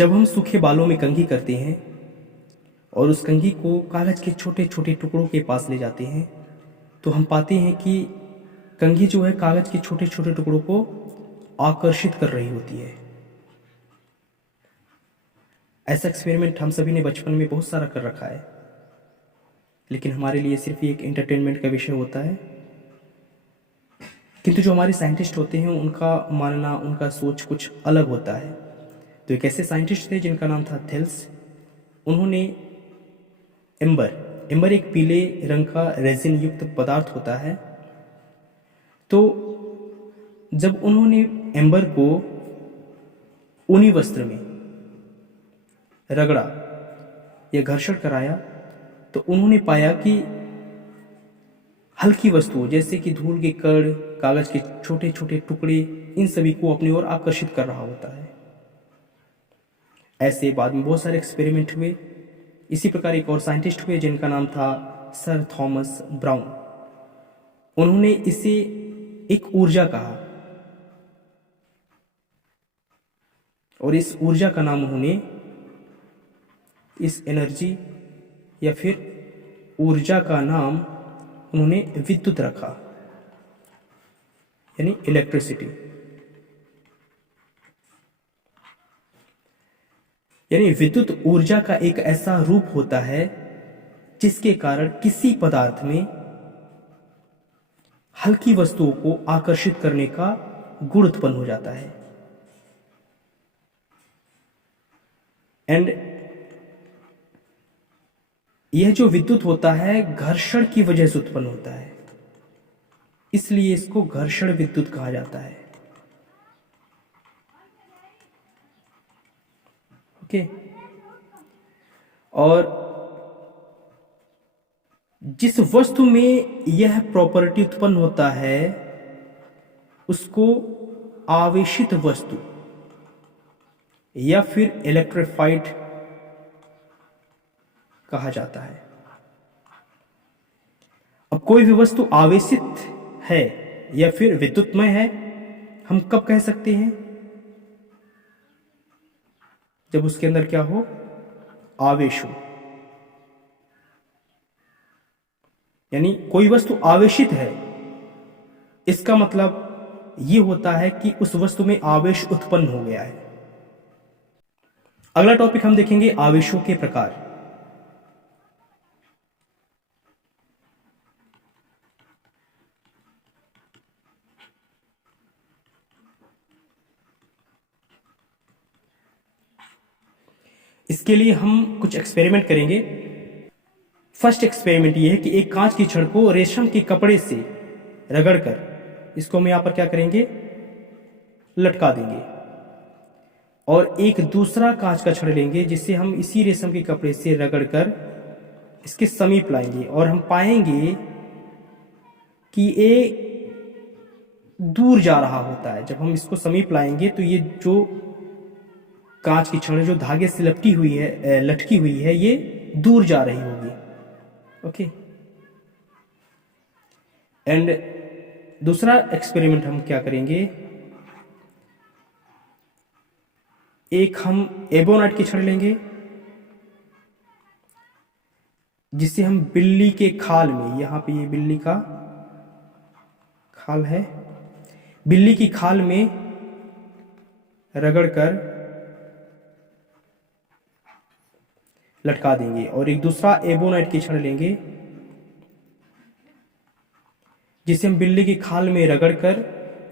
जब हम सूखे बालों में कंघी करते हैं और उस कंघी को कागज़ के छोटे छोटे टुकड़ों के पास ले जाते हैं तो हम पाते हैं कि कंघी जो है कागज़ के छोटे छोटे टुकड़ों को आकर्षित कर रही होती है। ऐसा एक्सपेरिमेंट हम सभी ने बचपन में बहुत सारा कर रखा है, लेकिन हमारे लिए सिर्फ ये एक एंटरटेनमेंट का विषय होता है। किंतु जो हमारे साइंटिस्ट होते हैं उनका मानना, उनका सोच कुछ अलग होता है। तो एक ऐसे साइंटिस्ट थे जिनका नाम था थेल्स। उन्होंने एम्बर एक पीले रंग का रेजिन युक्त पदार्थ होता है। तो जब उन्होंने एम्बर को ऊनी वस्त्र में रगड़ा या घर्षण कराया तो उन्होंने पाया कि हल्की वस्तुओं जैसे कि धूल के कण, कागज के छोटे छोटे टुकड़े, इन सभी को अपनी ओर आकर्षित कर रहा होता है। ऐसे बाद में बहुत सारे एक्सपेरिमेंट हुए। इसी प्रकार एक और साइंटिस्ट हुए जिनका नाम था सर थॉमस ब्राउन। उन्होंने इसे एक ऊर्जा कहा और इस ऊर्जा का नाम उन्होंने, इस एनर्जी या फिर ऊर्जा का नाम उन्होंने विद्युत रखा, यानी इलेक्ट्रिसिटी। यानी विद्युत ऊर्जा का एक ऐसा रूप होता है जिसके कारण किसी पदार्थ में हल्की वस्तुओं को आकर्षित करने का गुण उत्पन्न हो जाता है। एंड यह जो विद्युत होता है घर्षण की वजह से उत्पन्न होता है, इसलिए इसको घर्षण विद्युत कहा जाता है। ओके। और जिस वस्तु में यह प्रॉपर्टी उत्पन्न होता है उसको आवेशित वस्तु या फिर इलेक्ट्रिफाइड कहा जाता है। अब कोई भी वस्तु आवेशित है या फिर विद्युतमय है, हम कब कह सकते हैं? जब उसके अंदर क्या हो? आवेश हो। यानी कोई वस्तु आवेशित है, इसका मतलब यह होता है कि उस वस्तु में आवेश उत्पन्न हो गया है। अगला टॉपिक हम देखेंगे आवेशों के प्रकार। इसके लिए हम कुछ एक्सपेरिमेंट करेंगे। फर्स्ट एक्सपेरिमेंट ये है कि एक कांच की छड़ को रेशम के कपड़े से रगड़कर इसको हम यहां पर क्या करेंगे? लटका देंगे। और एक दूसरा कांच का छड़ लेंगे जिसे हम इसी रेशम के कपड़े से रगड़कर इसके समीप लाएंगे और हम पाएंगे कि ये दूर जा रहा होता है। जब हम इसको समीप लाएंगे तो ये जो कांच की छड़ जो धागे से लटकी हुई है ये दूर जा रही होगी। ओके। एंड दूसरा एक्सपेरिमेंट हम क्या करेंगे? एक हम एबोनाइट की छड़ लेंगे जिसे हम बिल्ली के खाल में, यहां पे ये बिल्ली का खाल है, बिल्ली की खाल में रगड़कर लटका देंगे। और एक दूसरा एबोनाइट की छड़ लेंगे जिसे हम बिल्ली की खाल में रगड़कर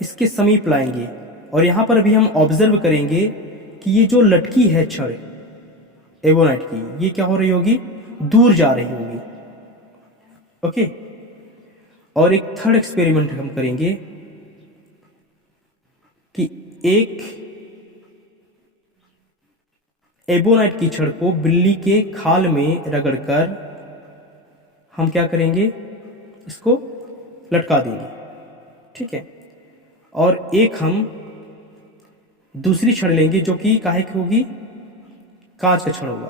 इसके समीप लाएंगे और यहां पर भी हम ऑब्जर्व करेंगे कि ये जो लटकी है छड़ एबोनाइट की, ये क्या हो रही होगी? दूर जा रही होगी। ओके। और एक थर्ड एक्सपेरिमेंट हम करेंगे कि एक एबोनाइट की छड़ को बिल्ली के खाल में रगड़कर हम क्या करेंगे? इसको लटका देंगे। ठीक है। और एक हम दूसरी छड़ लेंगे जो कि काहे की होगी? कांच का छड़ होगा,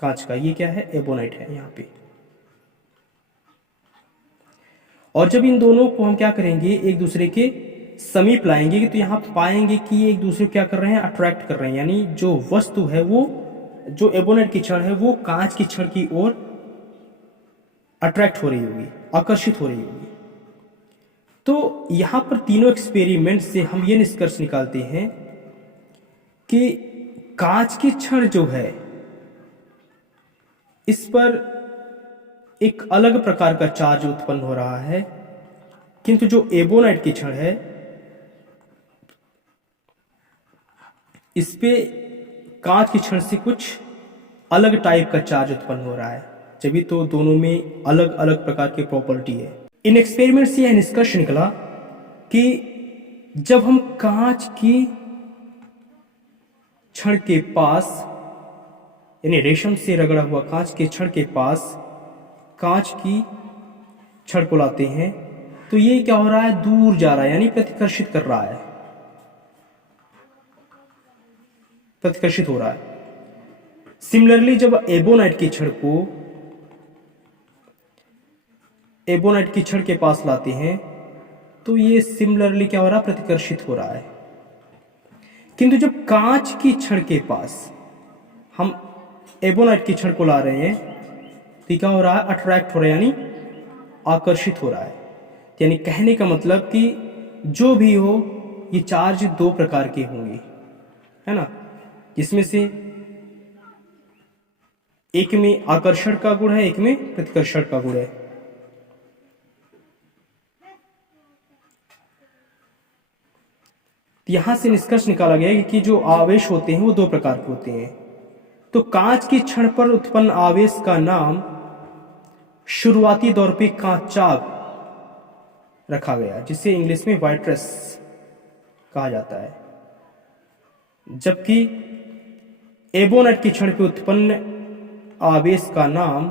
कांच का। ये क्या है? एबोनाइट है यहां पे। और जब इन दोनों को हम क्या करेंगे? एक दूसरे के समीप लाएंगे तो यहाँ पाएंगे कि ये एक दूसरे को क्या कर रहे हैं, अट्रैक्ट कर रहे हैं, यानी जो वस्तु है वो, जो एबोनेट की छड़ है वो कांच की छड़ की ओर अट्रैक्ट हो रही होगी, आकर्षित हो रही होगी। तो यहां पर तीनों एक्सपेरिमेंट से हम ये निष्कर्ष निकालते हैं कि कांच की छड़ जो है इस पर एक अलग प्रकार का चार्ज उत्पन्न हो रहा है, किंतु जो एबोनाइट की छड़ है इस पे कांच की छड़ से कुछ अलग टाइप का चार्ज उत्पन्न हो रहा है, जब तो दोनों में अलग अलग प्रकार की प्रॉपर्टी है। इन एक्सपेरिमेंट से यह निष्कर्ष निकला कि जब हम कांच की छड़ के पास, यानी रेशम से रगड़ा हुआ कांच के छड़ के पास कांच की छड़ को लाते हैं तो ये क्या हो रहा है, दूर जा रहा है, यानी प्रतिकर्षित कर रहा है, प्रतिकर्षित हो रहा है। सिमिलरली जब एबोनाइट की छड़ के पास लाते हैं तो ये सिमिलरली क्या हो रहा है, प्रतिकर्षित हो रहा है। किंतु जब कांच की छड़ के पास हम एबोनाइट की छड़ को ला रहे हैं तो क्या हो रहा है, अट्रैक्ट हो रहा है, यानी आकर्षित हो रहा है। यानी कहने का मतलब कि जो भी हो ये चार्ज दो प्रकार के होंगे, है ना, जिसमें से एक में आकर्षण का गुण है, एक में प्रतिकर्षण का गुण है। यहां से निष्कर्ष निकाला गया कि जो आवेश होते हैं वो दो प्रकार के होते हैं। तो कांच की छड़ पर उत्पन्न आवेश का नाम शुरुआती दौर पे कांचाभ रखा गया, जिसे इंग्लिश में वाइट्रस कहा जाता है, जबकि एबोनाइट की छड़ पे उत्पन्न आवेश का नाम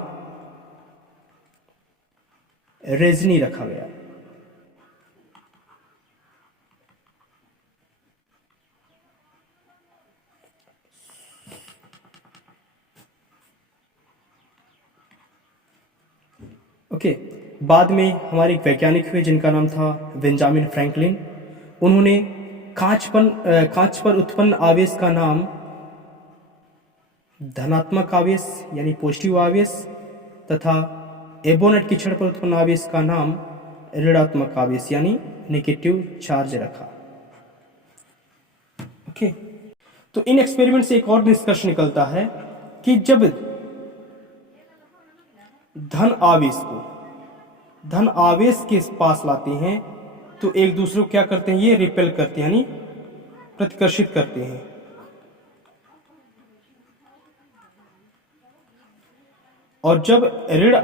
रेजनी रखा गया। ओके, बाद में हमारे एक वैज्ञानिक हुए जिनका नाम था बेंजामिन फ्रैंकलिन। उन्होंने कांच पर उत्पन्न आवेश का नाम धनात्मक आवेश यानी पॉजिटिव आवेश तथा एबोनेट की छड़ पर उत्पन्न आवेश का नाम ऋणात्मक आवेश यानी नेगेटिव चार्ज रखा। ओके, तो इन एक्सपेरिमेंट से एक और निष्कर्ष निकलता है कि जब धन आवेश के पास लाते हैं तो एक दूसरे को क्या करते हैं, ये रिपेल करते हैं यानी प्रतिकर्षित करते हैं। और जब ऋण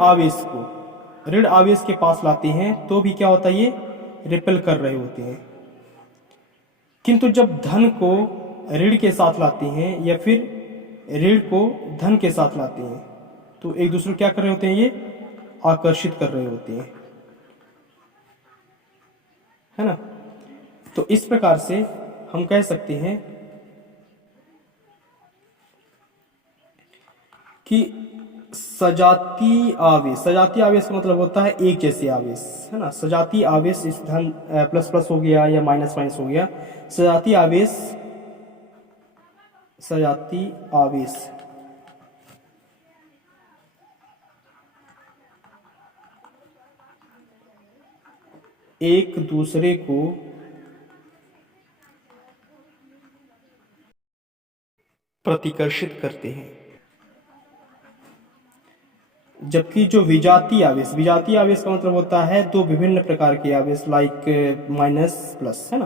आवेश के पास लाते हैं तो भी क्या होता है, ये रिपेल कर रहे होते हैं। किंतु जब धन को ऋण के साथ लाते हैं या फिर ऋण को धन के साथ लाते हैं तो एक दूसरे को क्या कर रहे होते हैं, ये आकर्षित कर रहे होते हैं, है ना। तो इस प्रकार से हम कह सकते हैं कि सजातीय आवेश का मतलब होता है एक जैसे आवेश, है ना। सजातीय आवेश इस धन प्लस प्लस हो गया या माइनस माइनस हो गया। सजातीय आवेश एक दूसरे को प्रतिकर्षित करते हैं, जबकि जो विजातीय आवेश का मतलब होता है दो विभिन्न प्रकार के आवेश, लाइक माइनस प्लस, है ना।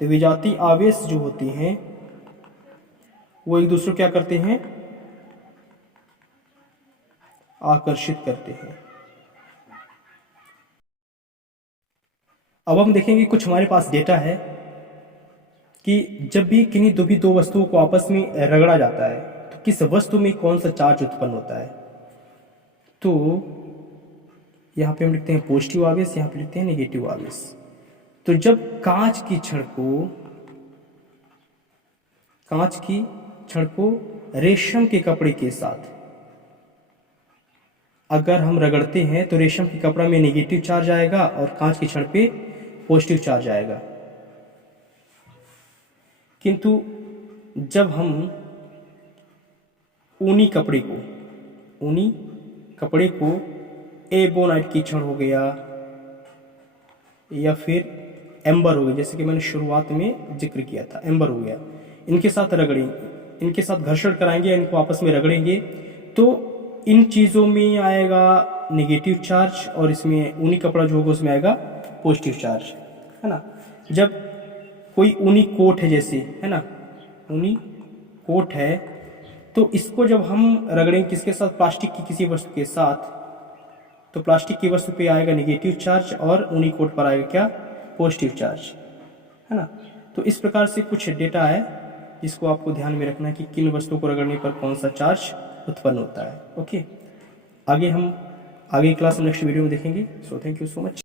तो विजातीय आवेश जो होते हैं वो एक दूसरे को क्या करते हैं, आकर्षित करते हैं। अब हम देखेंगे कुछ हमारे पास डेटा है कि जब भी किन्हीं दो वस्तुओं को आपस में रगड़ा जाता है तो किस वस्तु में कौन सा चार्ज उत्पन्न होता है। तो यहाँ पे हम लिखते हैं पॉजिटिव आवेश, यहाँ पे लिखते हैं नेगेटिव आवेश। तो जब कांच की छड़ को रेशम के कपड़े के साथ अगर हम रगड़ते हैं तो रेशम के कपड़ा में नेगेटिव चार्ज आएगा और कांच की छड़ पे पॉजिटिव चार्ज आएगा। किंतु जब हम ऊनी कपड़े को एबोनाइट कीचड़ हो गया या फिर एम्बर हो गया, जैसे कि मैंने शुरुआत में जिक्र किया था, एम्बर हो गया, इनके साथ रगड़ेंगे, इनके साथ घर्षण कराएंगे, इनको आपस में रगड़ेंगे, तो इन चीज़ों में आएगा नेगेटिव चार्ज और इसमें ऊनी कपड़ा जो होगा उसमें आएगा पॉजिटिव चार्ज, है ना। जब कोई ऊनी कोट है, जैसे, है ना, ऊनी कोट है, तो इसको जब हम रगड़ेंगे किसके साथ, प्लास्टिक की किसी वस्तु के साथ, तो प्लास्टिक की वस्तु पे आएगा नेगेटिव चार्ज और ऊनी कोट पर आएगा क्या, पॉजिटिव चार्ज, है ना। तो इस प्रकार से कुछ डेटा है जिसको आपको ध्यान में रखना है कि किन वस्तुओं को रगड़ने पर कौन सा चार्ज उत्पन्न होता है। ओके, आगे क्लास नेक्स्ट वीडियो में देखेंगे। So thank you so much.